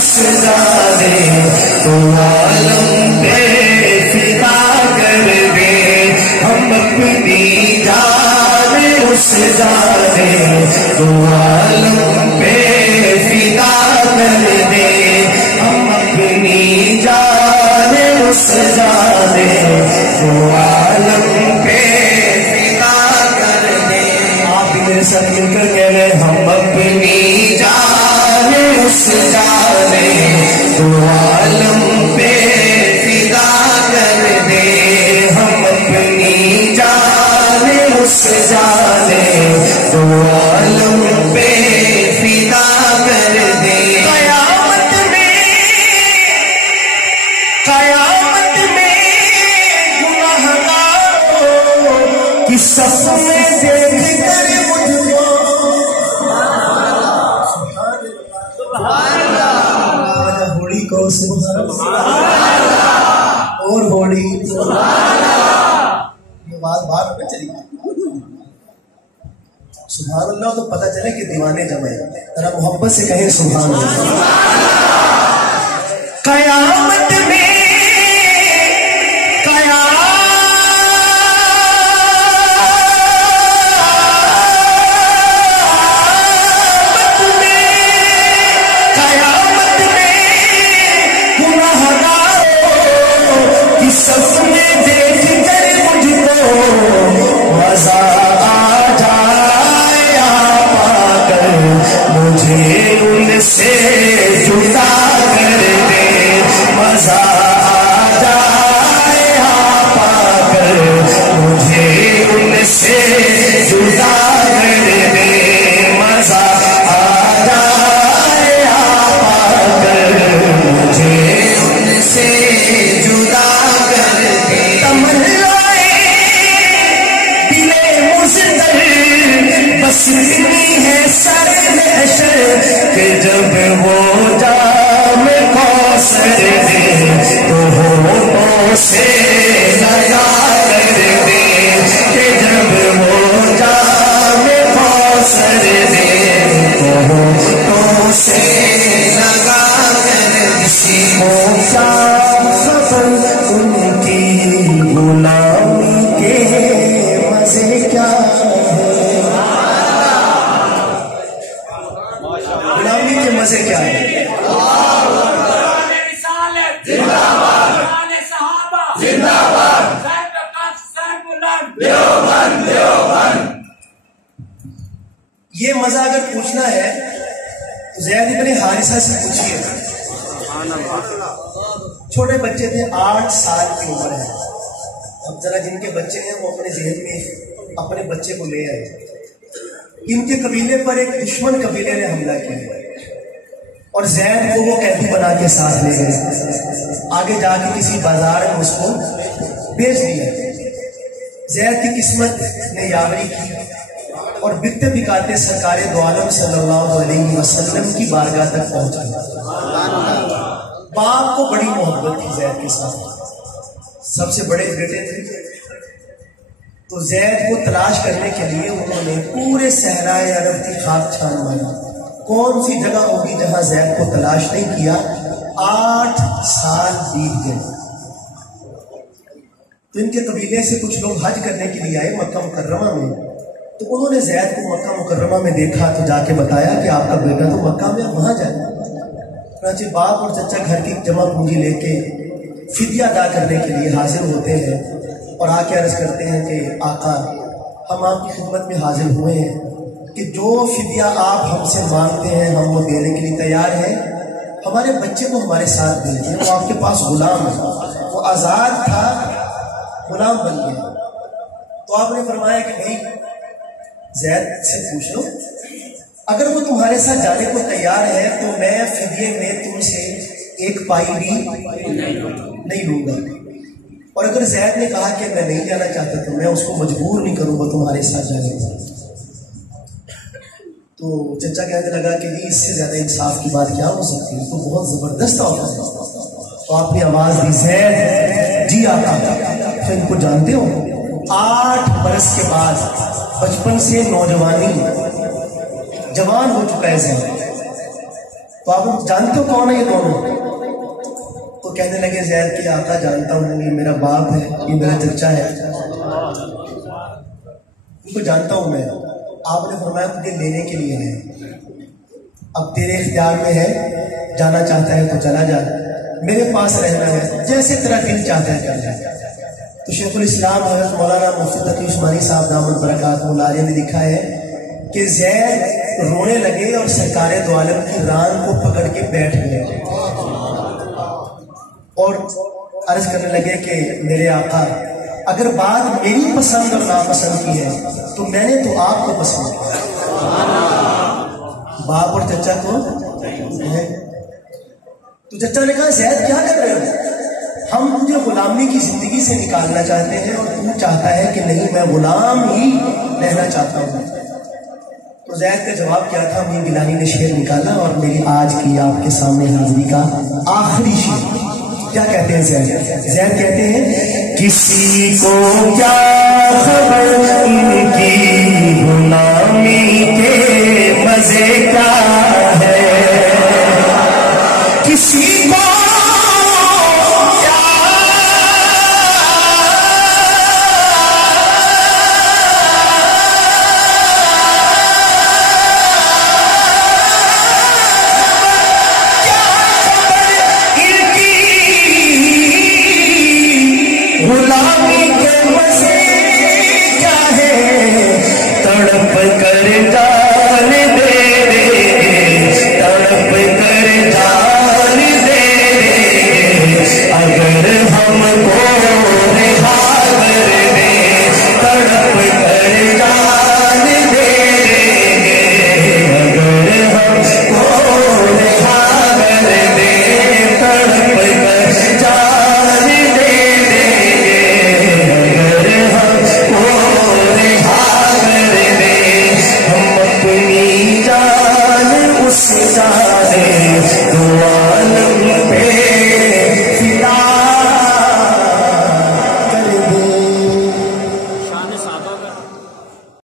اس جانے تو عالم پہ فدا کر دے ہم اپنی جان اس جانے تو عالم پہ فدا کر دے ہم اپنی جان اس جانے تو عالم پہ فدا کر دے. آپ میرے ساتھ مل کر کہہ رہے ہم اپنی جان اس جانے تو عالم پہ فدا کر دے ہم اپنی جان اس جانے تو عالم پہ فدا کر دے. قیامت میں گنہگاروں کی صف میں دیکھ کر مجھ کو ہوڑی کو اور ہوڑی یہ بات میں چلی سبحان اللہ تو پتہ چلے کہ دیوانے جمع ہے. ذرا محبت سے کہیں سبحان اللہ. قیامت میں سب میں دیکھ کر مجھ کو مزہ آ جائے پا کر مجھے ان سے جدا کر دے مزہ آ جائے پا کر مجھے ان سے جدا کر دے مزہ آ جائے پا کر مجھے ان سے جدا بس اتنی ہے سر محشر کہ جب وہ جام کوثر دے تو ہونٹوں سے لگا کر دے کہ جب وہ جام کوثر دے تو ہونٹوں سے لگا کر کسی کو کیا خبر ان کی غلامی کے مزے کیا مزے کیا ہے. یہ مزہ اگر پوچھنا ہے تو زید ابن حارثہ سے پوچھیے. چھوٹے بچے تھے 8 سال کی عمر ہے. اب ذرا جن کے بچے ہیں وہ اپنے ذہن میں اپنے بچے کو لے آئے. ان کے قبیلے پر ایک دشمن قبیلے نے حملہ کیا اور زید کو وہ قیدی بنا کے ساتھ لے گئے. آگے جا کے کسی بازار میں اس کو بیچ دیا. زید کی قسمت نے یاوری کی اور بکتے بکاتے سرکار دو عالم صلی اللہ علیہ وسلم کی بارگاہ تک پہنچا. باپ کو بڑی محبت تھی زید کے ساتھ. سب سے بڑے بیٹے تھے تو زید کو تلاش کرنے کے لیے انہوں نے پورے صحرائے عرب کی خاک چھان ماری. کون سی جگہ ہوگی جہاں زید کو تلاش نہیں کیا. 8 سال بیت گئے. تو ان کے قبیلے سے کچھ لوگ حج کرنے کے لیے آئے مکہ مکرمہ میں. تو انہوں نے زید کو مکہ مکرمہ میں دیکھا تو جا کے بتایا کہ آپ کا بیٹا تو مکہ میں وہاں جائے. چنانچہ باپ اور چچا گھر کی جمع پونجی لے کے فدیہ ادا کرنے کے لیے حاضر ہوتے ہیں اور آ کے عرض کرتے ہیں کہ آقا ہم آپ کی خدمت میں حاضر ہوئے ہیں کہ جو فدیہ آپ ہم سے مانگتے ہیں ہم وہ دینے کے لیے تیار ہیں. ہمارے بچے کو ہمارے ساتھ بھیجیے. وہ آپ کے پاس غلام ہے. وہ آزاد تھا غلام بن گیا. تو آپ نے فرمایا کہ بھائی زید سے پوچھ لو اگر وہ تمہارے ساتھ جانے کو تیار ہے تو میں فدیے میں تم سے 1 پائی بھی نہیں لوں گا. اور اگر زید نے کہا کہ میں نہیں جانا چاہتا تو میں اس کو مجبور نہیں کروں گا تمہارے ساتھ جانے کو. تو چچا کہنے لگا کہ اس سے زیادہ انصاف کی بات کیا ہو سکتی ہے. تو بہت زبردست آفر ہے. تو آپ نے آواز دی زید جی آقا. پھر ان کو جانتے ہو 8 برس کے بعد بچپن سے نوجوانی جوان ہو چکا ہے زید. تو آپ جانتے ہو کون ہے یہ دونوں؟ تو کہنے لگے زید کہ آقا جانتا ہوں، یہ میرا باپ ہے، یہ میرا چچا ہے، ان کو جانتا ہوں میں۔ آپ نے فرمایا تجھے لینے کے لیے ہے، اب تیرے اختیار میں ہے، جانا چاہتا ہے تو چلا جا، میرے پاس رہنا ہے، جیسے تیرا دل چاہتا ہے کر جا۔ تو شیخ الاسلام حضرت مولانا مفتی تقی عثمانی صاحب دامت برکاتہ العالیہ نے لکھا ہے کہ زید رونے لگے اور سرکار دو عالم کی ران کو پکڑ کے بیٹھ گئے اور عرض کرنے لگے کہ میرے آقا اگر بات میری پسند اور ناپسند کی ہے تو میں نے تو آپ کو پسند کیا، باپ اور چچا کو ہے۔ تو چچا نے کہا زید کیا کر رہے ہو؟ ہم تجھے غلامی کی زندگی سے نکالنا چاہتے ہیں اور تو چاہتا ہے کہ نہیں میں غلام ہی رہنا چاہتا ہوں۔ تو زید کا جواب کیا تھا؟ میر گیلانی نے شعر نکالا اور میری آج کی آپ کے سامنے حاضری کا آخری شعر۔ کیا کہتے ہیں زید کہتے ہیں کسی کو کیا خبر ان کی غلامی کے مزے کیا ہے، کسی کو غلامی کے مزے کیا ہے، تڑپ کر جا